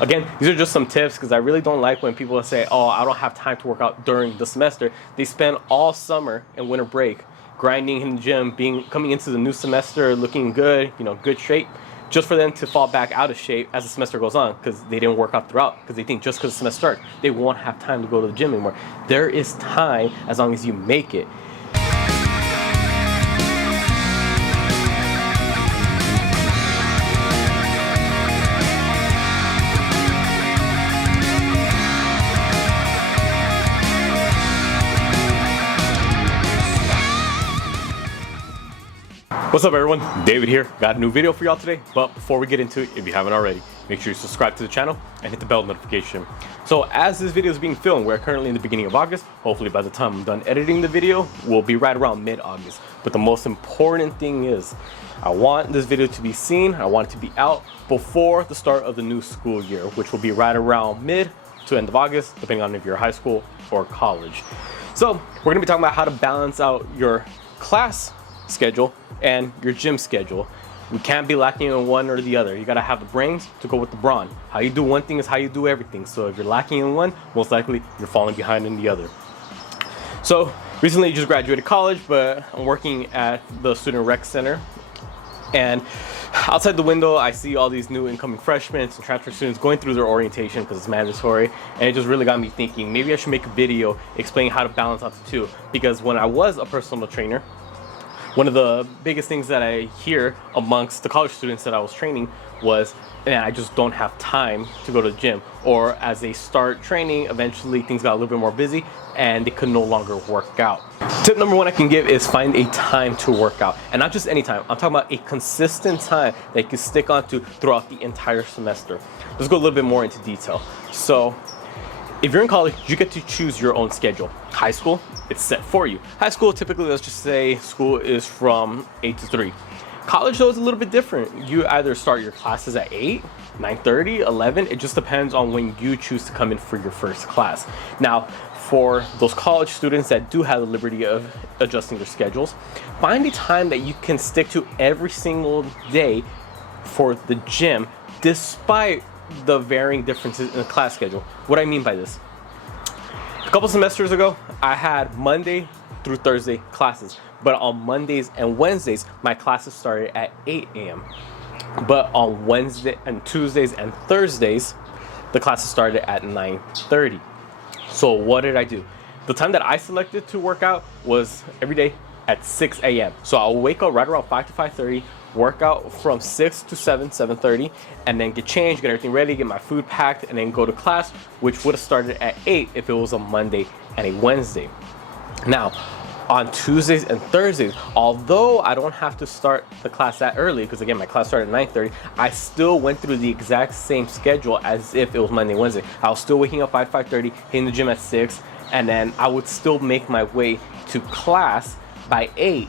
Again, these are just some tips because I really don't like when people say, oh, I don't have time to work out during the semester. They spend all summer and winter break grinding in the gym, coming into the new semester looking good, good shape, just for them to fall back out of shape as the semester goes on because they didn't work out throughout, because they think just because the semester starts, they won't have time to go to the gym anymore. There is time as long as you make it. What's up everyone, David here. Got a new video for y'all today, but before we get into it, if you haven't already, make sure you subscribe to the channel and hit the bell notification. So as this video is being filmed, we're currently in the beginning of August. Hopefully by the time I'm done editing the video, we'll be right around mid-August. But the most important thing is, I want this video to be seen, I want it to be out before the start of the new school year, which will be right around mid to end of August, depending on if you're high school or college. So we're gonna be talking about how to balance out your class schedule and your gym schedule. We can't be lacking in one or the other. You gotta have the brains to go with the brawn. How you do one thing is how you do everything. So if you're lacking in one, most likely you're falling behind in the other. So recently just graduated college, but I'm working at the student rec center, and outside the window I see all these new incoming freshmen and transfer students going through their orientation because it's mandatory, and it just really got me thinking maybe I should make a video explaining how to balance out the two. Because when I was a personal trainer, one of the biggest things that I hear amongst the college students that I was training was, man, I just don't have time to go to the gym. Or as they start training, eventually things got a little bit more busy and they could no longer work out. Tip number one I can give is find a time to work out. And not just any time, I'm talking about a consistent time that you can stick onto throughout the entire semester. Let's go a little bit more into detail. So if you're in college, you get to choose your own schedule. High school, it's set for you. High school, typically, let's just say school is from 8 to 3. College, though, is a little bit different. You either start your classes at 8, 9:30, 11. It just depends on when you choose to come in for your first class. Now, for those college students that do have the liberty of adjusting their schedules, find a time that you can stick to every single day for the gym, despite the varying differences in the class schedule. What do I mean by this? A couple semesters ago, I had Monday through Thursday classes, but on Mondays and Wednesdays, my classes started at 8 a.m. But on Wednesday and Tuesdays and Thursdays, the classes started at 9:30. So what did I do? The time that I selected to work out was every day at 6 a.m. So I'll wake up right around 5 to 5:30, work out from 6 to 7:30, and then get changed, get everything ready, get my food packed, and then go to class, which would have started at 8 if it was a Monday and a Wednesday. Now, on Tuesdays and Thursdays, although I don't have to start the class that early, because again, my class started at 9:30, I still went through the exact same schedule as if it was Monday and Wednesday. I was still waking up 5:30, hitting the gym at 6, and then I would still make my way to class by 8,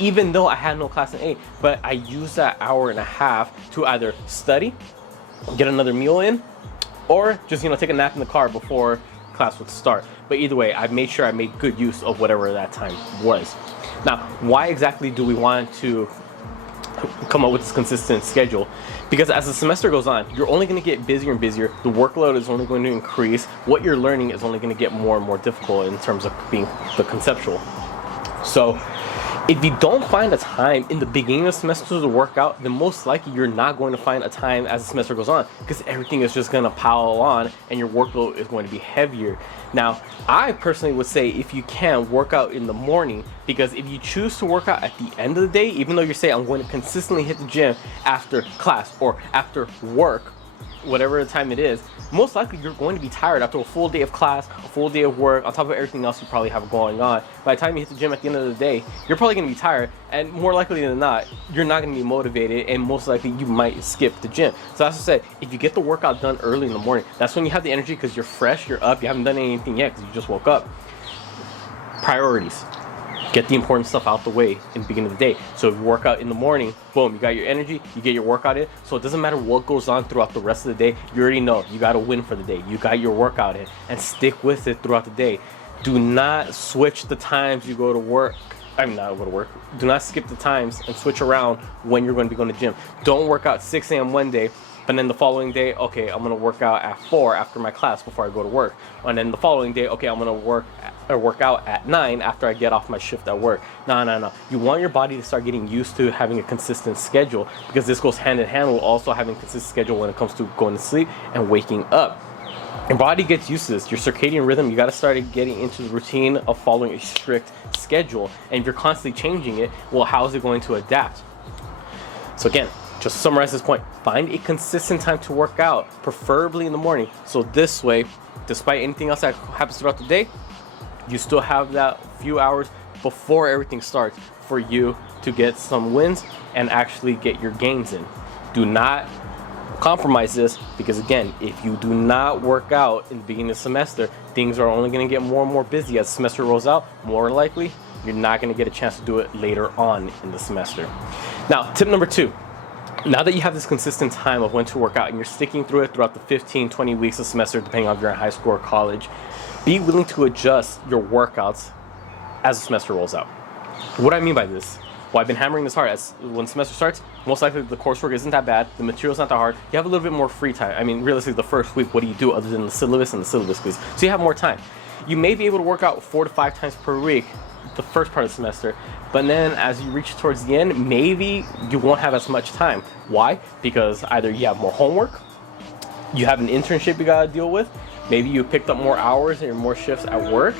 even though I had no class at 8. But I used that hour and a half to either study, get another meal in, or just take a nap in the car before class would start. But either way, I made sure I made good use of whatever that time was. Now, why exactly do we want to come up with this consistent schedule? Because as the semester goes on, you're only going to get busier and busier. The workload is only going to increase. What you're learning is only going to get more and more difficult in terms of being the conceptual. So if you don't find a time in the beginning of the semester to work out, then most likely you're not going to find a time as the semester goes on, because everything is just going to pile on and your workload is going to be heavier. Now, I personally would say if you can, work out in the morning, because if you choose to work out at the end of the day, even though you say I'm going to consistently hit the gym after class or after work, whatever the time it is, most likely you're going to be tired after a full day of class, a full day of work, on top of everything else you probably have going on. By the time you hit the gym at the end of the day, you're probably going to be tired, and more likely than not, you're not going to be motivated, and most likely you might skip the gym. So as I said, if you get the workout done early in the morning, that's when you have the energy because you're fresh, you're up, you haven't done anything yet because you just woke up. Priorities. Get the important stuff out the way in the beginning of the day. So if you work out in the morning, boom, you got your energy, you get your workout in. So it doesn't matter what goes on throughout the rest of the day. You already know you got to win for the day. You got your workout in, and stick with it throughout the day. Do not switch the times you go to work. Not go to work. Do not skip the times and switch around when you're going to be going to the gym. Don't work out 6 a.m. one day But then the following day, okay, I'm gonna work out at 4 after my class before I go to work. And then the following day, okay, I'm gonna work out at 9 after I get off my shift at work. No. You want your body to start getting used to having a consistent schedule, because this goes hand in hand with also having a consistent schedule when it comes to going to sleep and waking up. Your body gets used to this. Your circadian rhythm, you got to start getting into the routine of following a strict schedule. And if you're constantly changing it, well, how is it going to adapt? So again, just to summarize this point, find a consistent time to work out, preferably in the morning. So this way, despite anything else that happens throughout the day, you still have that few hours before everything starts for you to get some wins and actually get your gains in. Do not compromise this, because again, if you do not work out in the beginning of the semester, things are only going to get more and more busy as the semester rolls out. More likely, you're not going to get a chance to do it later on in the semester. Now, tip number 2. Now that you have this consistent time of when to work out and you're sticking through it throughout the 15-20 weeks of semester, depending on if you're in high school or college, be willing to adjust your workouts as the semester rolls out. What do I mean by this? Well, I've been hammering this hard. As when semester starts, most likely the coursework isn't that bad, the material's not that hard, you have a little bit more free time. I mean, realistically, the first week, what do you do other than the syllabus and the syllabus quiz? So you have more time. You may be able to work out 4 to 5 times per week the first part of the semester, but then as you reach towards the end, maybe you won't have as much time. Why? Because either you have more homework, you have an internship you gotta deal with, maybe you picked up more hours and more shifts at work.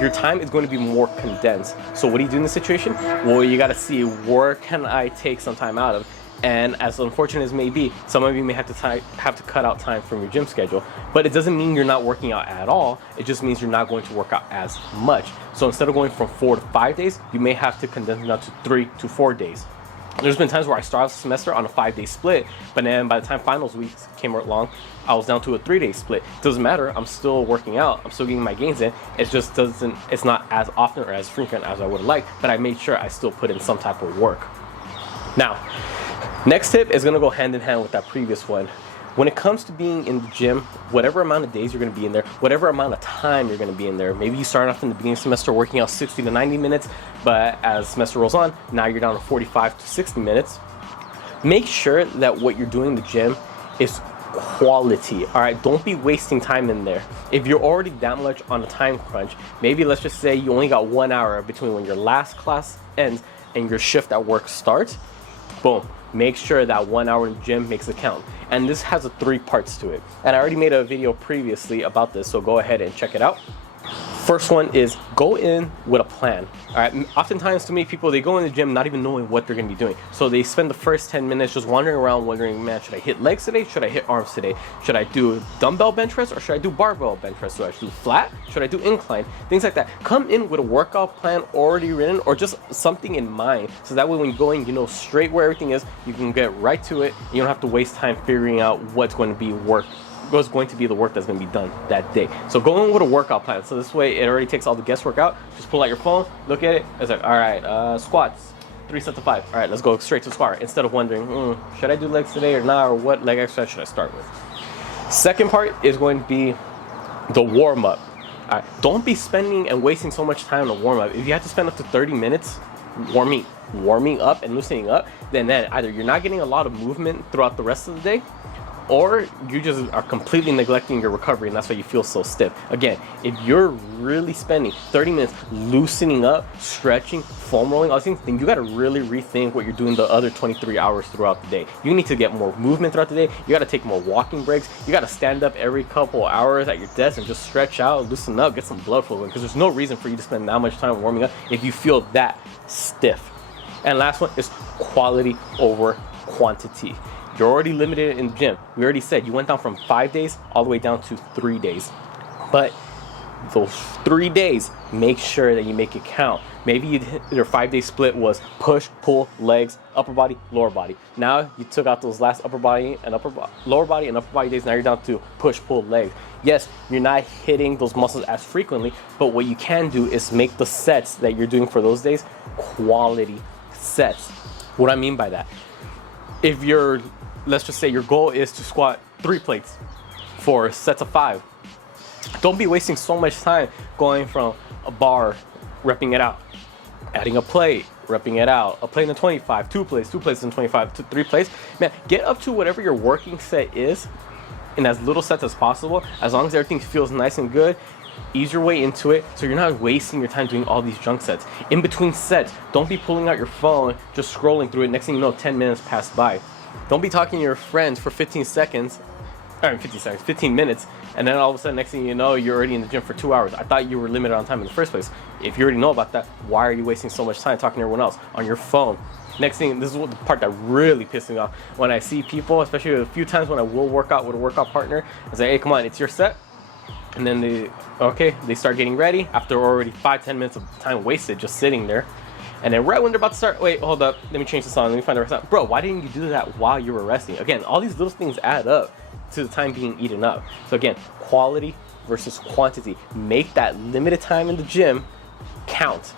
Your time is going to be more condensed. So what do you do in this situation? Well, you got to see, where can I take some time out of? And as unfortunate as it may be, some of you may have to cut out time from your gym schedule. But it doesn't mean you're not working out at all. It just means you're not going to work out as much. So instead of going from 4 to 5 days, you may have to condense it down to 3 to 4 days. There's been times where I started off the semester on a 5-day split, but then by the time finals weeks came along, I was down to a 3-day split. It doesn't matter, I'm still working out, I'm still getting my gains in. It's not as often or as frequent as I would have liked, but I made sure I still put in some type of work. Now, next tip is gonna go hand in hand with that previous one. When it comes to being in the gym, whatever amount of days you're going to be in there, whatever amount of time you're going to be in there, maybe you start off in the beginning of the semester working out 60 to 90 minutes, but as the semester rolls on, now you're down to 45 to 60 minutes. Make sure that what you're doing in the gym is quality. All right, don't be wasting time in there. If you're already that much on a time crunch, maybe let's just say you only got 1 hour between when your last class ends and your shift at work starts. Boom. Make sure that 1 hour in the gym makes it count. And this has 3 parts to it. And I already made a video previously about this, so go ahead and check it out. First one is go in with a plan. All right, oftentimes to me, people, they go in the gym not even knowing what they're gonna be doing. So they spend the first 10 minutes just wandering around wondering, man, should I hit legs today? Should I hit arms today? Should I do dumbbell bench press or should I do barbell bench press? Should I do flat? Should I do incline? Things like that. Come in with a workout plan already written or just something in mind. So that way when you go in, you know straight where everything is, you can get right to it. You don't have to waste time figuring out what's going to be the work that's going to be done that day. So go in with a workout plan. So this way it already takes all the guesswork out. Just pull out your phone, look at it. It's like, all right, squats, 3 sets of 5. All right, let's go straight to squat instead of wondering, should I do legs today or not, or what leg exercise should I start with? Second part is going to be the warm up. All right, don't be spending and wasting so much time on the warm up. If you have to spend up to 30 minutes warming up and loosening up, then either you're not getting a lot of movement throughout the rest of the day, or you just are completely neglecting your recovery, and that's why you feel so stiff. Again, if you're really spending 30 minutes loosening up, stretching, foam rolling, all these things, then you gotta really rethink what you're doing the other 23 hours throughout the day. You need to get more movement throughout the day. You gotta take more walking breaks. You gotta stand up every couple hours at your desk and just stretch out, loosen up, get some blood flowing, because there's no reason for you to spend that much time warming up if you feel that stiff. And last one is quality over quantity. You're already limited in the gym. We already said you went down from 5 days all the way down to 3 days. But those 3 days, make sure that you make it count. Maybe your 5-day split was push, pull, legs, upper body, lower body. Now you took out those last lower body and upper body days. Now you're down to push, pull, legs. Yes, you're not hitting those muscles as frequently, but what you can do is make the sets that you're doing for those days quality sets. What I mean by that, if let's just say your goal is to squat 3 plates for sets of 5. Don't be wasting so much time going from a bar, repping it out, adding a plate, repping it out, a plate in 25, two plays in 25, three plays. Man, get up to whatever your working set is in as little sets as possible, as long as everything feels nice and good. Ease your way into it so you're not wasting your time doing all these junk sets. In between sets, don't be pulling out your phone, just scrolling through it. Next thing you know, 10 minutes pass by. Don't be talking to your friends for 15 minutes, and then all of a sudden, next thing you know, you're already in the gym for 2 hours. I thought you were limited on time in the first place. If you already know about that, why are you wasting so much time talking to everyone else on your phone? Next thing, this is what the part that really pisses me off when I see people, especially a few times when I will work out with a workout partner. I say, hey, come on, it's your set. And then they start getting ready after already 5-10 minutes of time wasted just sitting there. And then right when they're about to start, wait, hold up, let me change the song, let me find the rest out. Bro, why didn't you do that while you were resting? Again, all these little things add up to the time being eaten up. So again, quality versus quantity. Make that limited time in the gym count.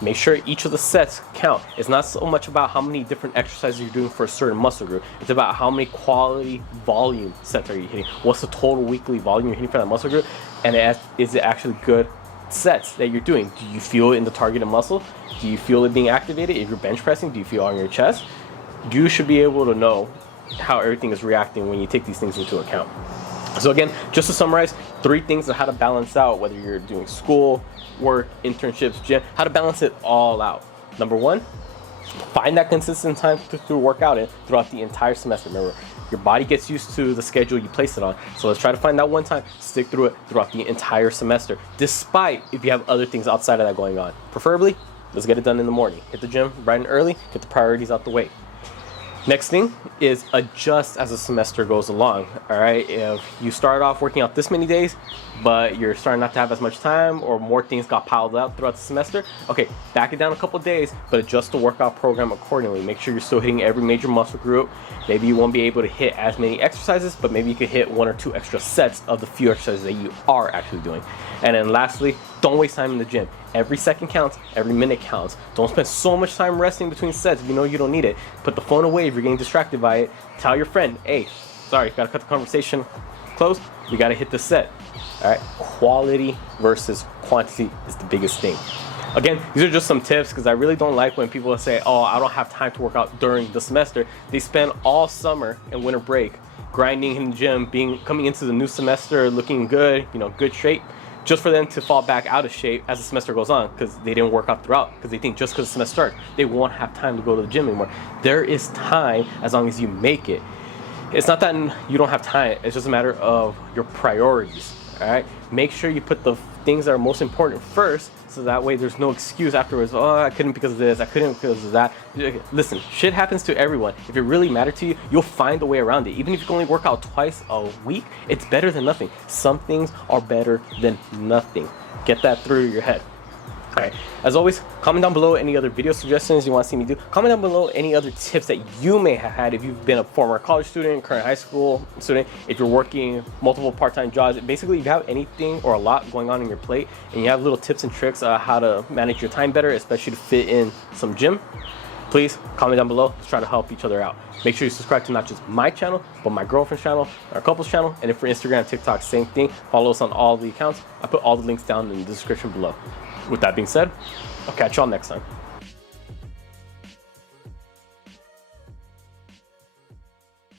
Make sure each of the sets count. It's not so much about how many different exercises you're doing for a certain muscle group. It's about how many quality volume sets are you hitting. What's the total weekly volume you're hitting for that muscle group? And is it actually good sets that you're doing? Do you feel it in the targeted muscle? Do you feel it being activated? If you're bench pressing, do you feel it on your chest? You should be able to know how everything is reacting when you take these things into account. So again, just to summarize, 3 things on how to balance out, whether you're doing school, work, internships, gym, how to balance it all out. Number 1, find that consistent time to work out in throughout the entire semester. Remember, your body gets used to the schedule you place it on. So let's try to find that one time, stick through it throughout the entire semester, despite if you have other things outside of that going on. Preferably, let's get it done in the morning. Hit the gym bright and early, get the priorities out the way. Next thing is adjust as the semester goes along. All right, if you start off working out this many days, but you're starting not to have as much time, or more things got piled up throughout the semester, okay, back it down a couple days, but adjust the workout program accordingly. Make sure you're still hitting every major muscle group. Maybe you won't be able to hit as many exercises, but maybe you could hit 1 or 2 extra sets of the few exercises that you are actually doing. And then lastly, don't waste time in the gym. Every second counts, every minute counts. Don't spend so much time resting between sets if you know you don't need it. Put the phone away if you're getting distracted by it. Tell your friend, hey, sorry, gotta cut the conversation close. We gotta hit the set. All right, quality versus quantity is the biggest thing. Again, these are just some tips because I really don't like when people say, oh, I don't have time to work out during the semester. They spend all summer and winter break grinding in the gym, coming into the new semester looking good, good shape, just for them to fall back out of shape as the semester goes on because they didn't work out throughout, because they think just because the semester starts, they won't have time to go to the gym anymore. There is time as long as you make it. It's not that you don't have time, it's just a matter of your priorities, all right? Make sure you put the things that are most important first, so that way there's no excuse afterwards. Oh, I couldn't because of this, I couldn't because of that. Listen, shit happens to everyone. If it really mattered to you, you'll find a way around it. Even if you can only work out twice a week, it's better than nothing. Some things are better than nothing. Get that through your head. All right, as always, comment down below any other video suggestions you want to see me do. Comment down below any other tips that you may have had if you've been a former college student, current high school student, if you're working multiple part-time jobs. Basically, if you have anything or a lot going on in your plate and you have little tips and tricks how to manage your time better, especially to fit in some gym, please comment down below. Let's try to help each other out. Make sure you subscribe to not just my channel, but my girlfriend's channel, our couple's channel, and if for Instagram, TikTok, same thing. Follow us on all the accounts. I put all the links down in the description below. With that being said, I'll catch y'all next time.